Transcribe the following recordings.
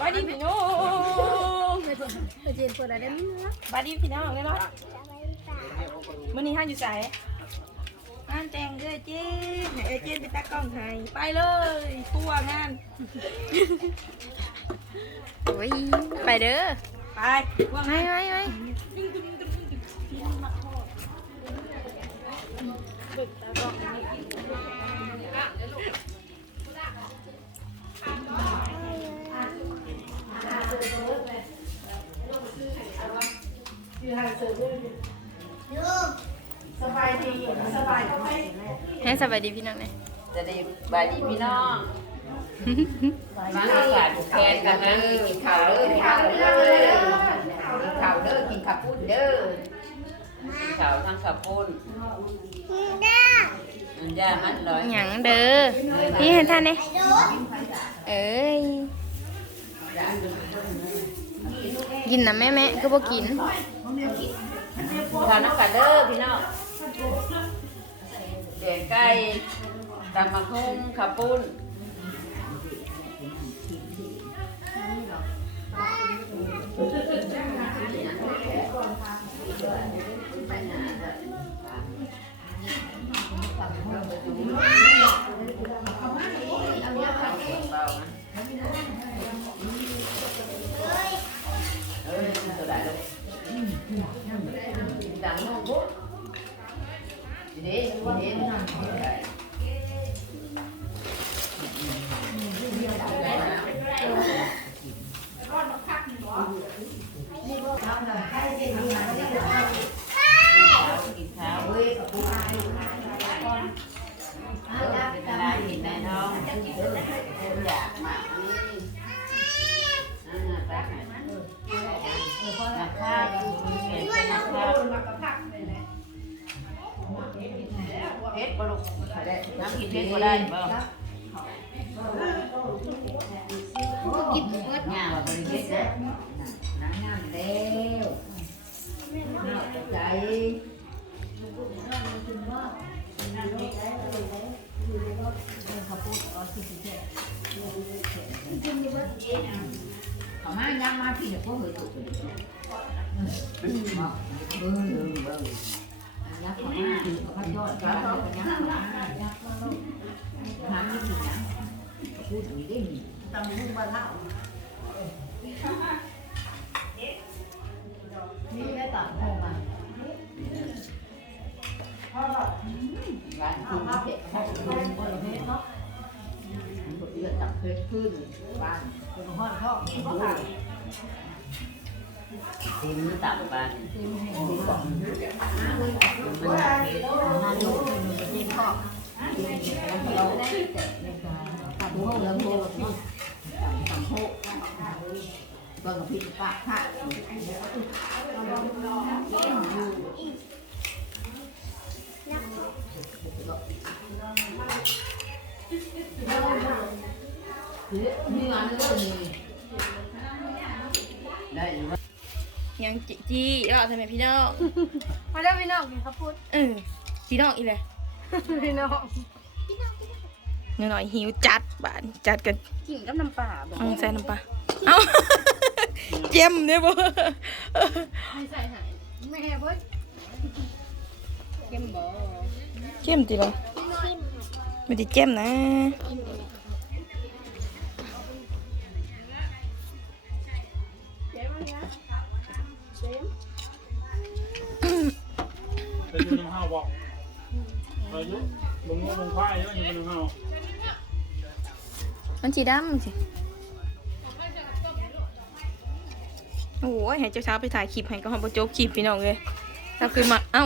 บายดีพี่น้องไปเจนเปิดอะไรไม่รู้บายดีพี่น้องเลยเนาะมื้อนี้ห้าอยู่ไสงานแต่งเด้อเจ๊ให้เอเจนไปตากล้องให้ไปเลยตัวงานโอ้ยไปเด้อไปไปไปไป สบายดีพี่น้องเลยจะได้บายดีพี่น้องมาอากาศแทนกันนะกินข้าวเด้อกินข้าวเด้อกินข้าวเด้อกินข้าวปุ้นเด้อกินข้าวทั้งข้าวปุ้นมันย่ามันร้อยหยังเด้อพี่เห็นท่านเนี่ยเอ้ยกินนะแม่แม่ก็บ่กินข้าวน้ำกันเด้อพี่น้อง แกงไก่ตำมะฮุ้งข้าวปุ้น เปลี่ยนเป็นนักภาพเพชรบลุกน้ำกินเพชรก็ได้บ่กินเพื่อนงาว่าบริเพชรนะน้ำงามแล้วน่าใจขอมาย้ำมาพี่เนี่ยพวกเฮ้ยตุกเลยเบิ้งเบิ้งเบิ้งยักษ์ของมาเขาพัดยอดยักษ์ของยักษ์ของมายักษ์ของทำนี่สินะพูดอย่างนี้ได้หนิตำมุ้งบ้า นเล่านี่ได้ต่างโมมาร้านคุณเผ็ดเขาเป็นคนละเม็ดเนาะมันก็เลือดจับเพชรขึ้นบ้านเป็นห้องท่อข้านทีมบอ กมันมาดูมันทีมก็เราตัดโม่เริ่มโม่เนาะ ยังจีจีเราทำไมพี่น้องมาได้พี่น้องกินข้าวปุ้นเออพี่น้องอีเลยพี่น้องหน่อยๆหิวจัดบานจัดกันกินกับน้ำปลาบอกเอาใส่น้ำปลาเอ้าเจ็มเนี่ยบ่ไม่ใส่หายแม่เบิ้ลเค็มบ่เจ็มติเลยไม่ได้เจ็มนะ เป็นอยู่น้ำห้าวบอกอายุลงงลงควายเยอะอยู่น้ำห้าวมันสีดำสิโอ้ยให้เจ้าเช้าไปถ่ายคลิปให้ก็หอมโจ๊กคลิปพี่น้องเลยถ้าคือมาเอ้า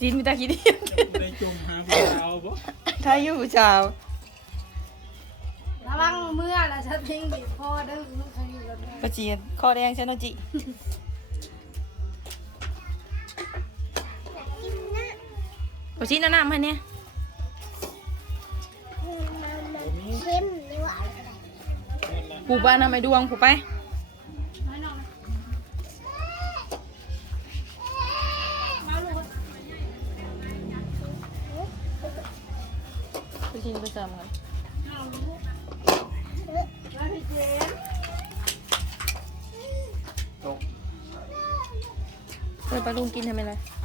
จีนมีตาคิดเดียวได้จมหาผู้สาวบ่ถ้าอยู่เช้าระวังเมื่อนะฉันทิ้งบีบคอเด้อลูกใครอยู่รถแม่ก็จีนคอแดงใช่เนาะจิ เอาชิ้นน้ำให้เนี่ยมหรือว่าผูกบ้านทำไมดวงผูกไป ไปชิ้นไปจำกันเปิดปลาลุกกินทำไมล่ะ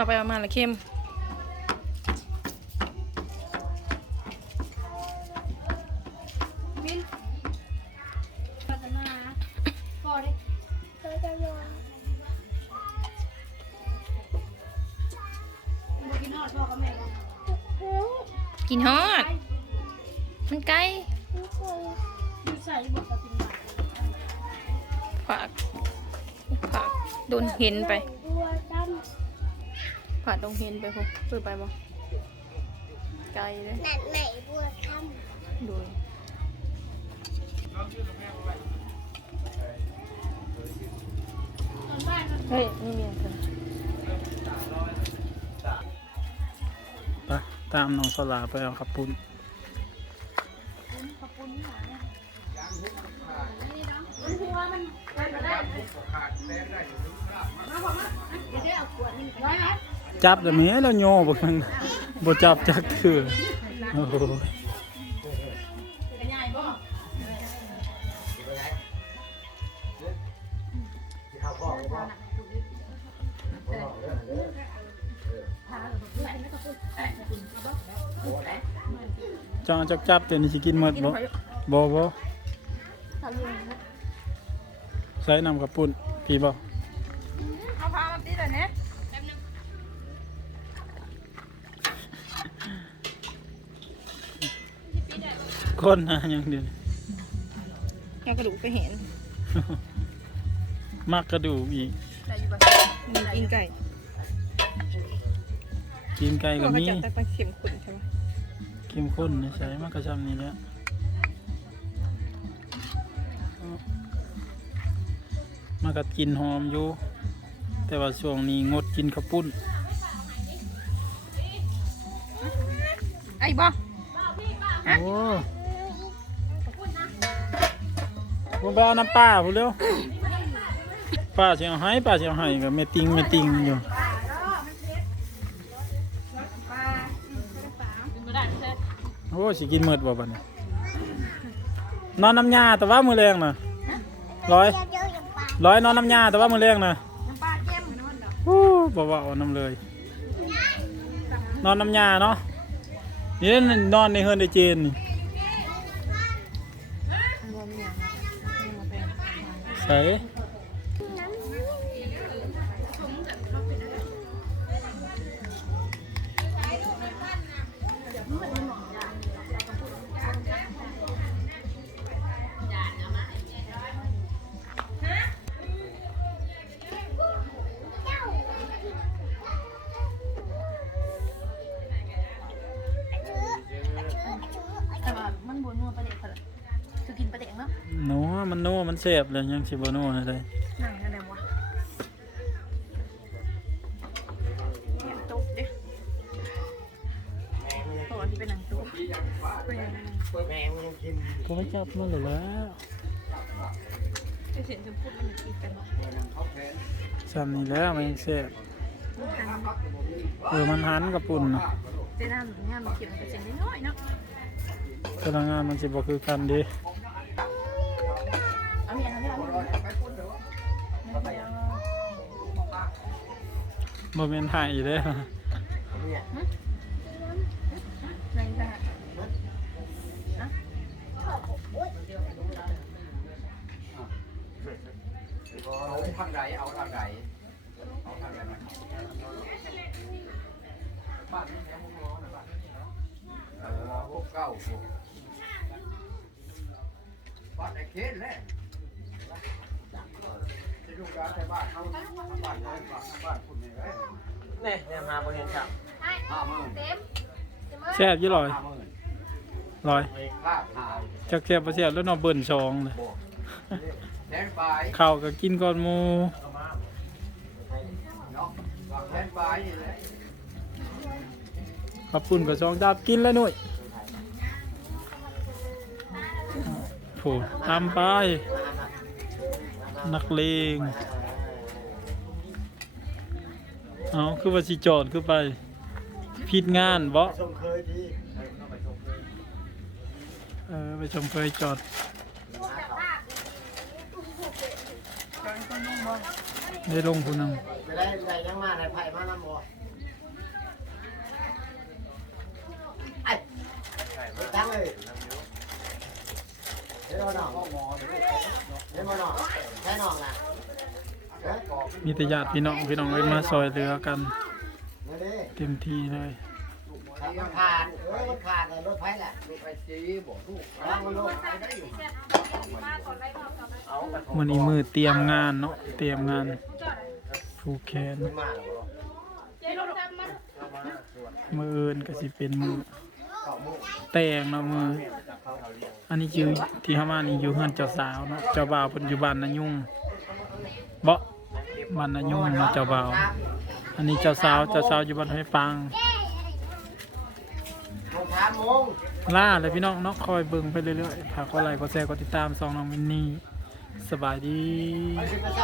เอาไปเอามาละเข้มบินพัฒนาพอดิบ่กินฮอดพ่อกับแม่บ่กินฮอด มันไกลอยู่ใส่บ่กับกินหมาฝากฝากโดนเห็นไปบัวด ฝากโดนเห็นไปพวกเปิดไปบ่ไกลเลยำนั่นไหนบัวดดูเฮ้ยนี่เมียเธอไปตามน้องสลาไปเอาขับปุ้นมันหัวมันไปบ่ได้มาบอกมาเดี๋ยวได้เอาขวดนี่ไว้ไว้ จับแต่เมียแล้วโยบ่ยังบ่จับจักคือโอ้โหกันใหญ่บ่จังจักจับแต่นี่สิกินหมดบ่บ่บ่ใส่น้ำขับปุ้นพี่บ่ คนหาหยังเดียวนี้แกกระดูกไปเห็นมักกระดูกอีกมันกินไก่กินไก่ก็ก็เขามีจับแต่ปลาเข็มขุ่นใช่ไหมเข้มข้นนะใช่มันก็ชำนี้แหล้วมันก็กินหอมอยู่ แต่ว่าช่วงนี้งดกินข้าวปุ้น ไอ้บ่โอ้ มึงไปเอาน้ำป้าพูเร็วป้าเสียงให้ป้าเสียงให้กับเมติงเมติงอยู่โอ้สิกินหมดบ่บัดนี้นอนน้ำยาแต่ว่ามือแรงนะร้อยำเยอยร้อยนอนน้ำยาแต่ว่ามือแรงนะน้ำปลาเค็มโอ้บ่ว่าเอาน้ำเลย นอนน้ำยาเนาะนี่นอนในเฮือนในเจนนี่ ใมันนัวมันแซ่บเลยยังสิบ่นัวให้ได้หนังอะไรวะเนี่ยตุ๊กดิตัวที่เป็นหนังตุ๊กเป็นหนังก็ไปจับมันเลยแล้วไอเสียงจะพูดมันอีกเป็นซ้ำนี่แล้วมันยังแซ่บเออมันหันกับปุ่นน่ะเจ้าหน้าหน้ามันเขียนเป็นเสียงน้อยๆเนาะพลังงานมันสิบ่คือกันเด้ เอาเนี่ยทำให้เราบ่แม่นหายเด้ในจ้ะเอาทางใดเอาทางใดเอาทางใดมาบ้านนี้แค่มุ้งล้อนะบ้านนี้เออพวกเก้าพวกบ้านไอ้เคนแหละ ที่ลูกการแต่บ้านเขาบ้านน้อยบ้านบ้านคุณนี่เลยนี่เนี่ยมาบริเวณจับห้าหมื่นแซ่บยี่ลอยลอยจักแซ่บบ่แซ่บแล้วนอเบิ่นสองเลยบวกแทนไปข้าวก็กินก่อนหมู่เนาะปนี่แหละขับปุ่นก็สองจับกินแล้วหนุ่ยโผตามไป นักเลง เอาคือว่าสิจอดคือไปผิดงานบ่ส่งเคยดีเออไปชมเคยจอดได้ลงผู้นึงไปได้ได้ยังมาได้ไผ่มาน้ำบ่ไอ้ตั้งเลยเดี๋ยวหน้องเดี๋ยวหน้อ มีแต่ญาติพี่น้องพี่น้องเลยมาซอยเหลือกัน เต็มที่เลยใช้มันขาดเออมันขาดเลยรถไฟแหละรถไฟจีบอกลูกล้างมันลูกไปได้อยู่เอาไปมื้อนี้มือเตรียมงานเนาะเตรียมงานผูกแขนมืออื่นก็สิเป็นมือแต่งเนาะมือ อันนี้อยู่ที่เฮามานี่อยู่เฮือนเจ้าสาวเนาะเจ้าบ่าวเพิ่นอยู่บ้านนายุ่งบ่ บ้านนายุ่งเนาะเจ้าบ่าวอันนี้เจ้าสาวเจ้าสาวอยู่บ้านห้วยปังโมงสามโมงล่าเลยพี่น้องเนาะคอยเบิ่งไปเรื่อยๆฝากกดไลค์กดแชร์กดติดตามซองน้องมินนี่สบายดีไปสิไป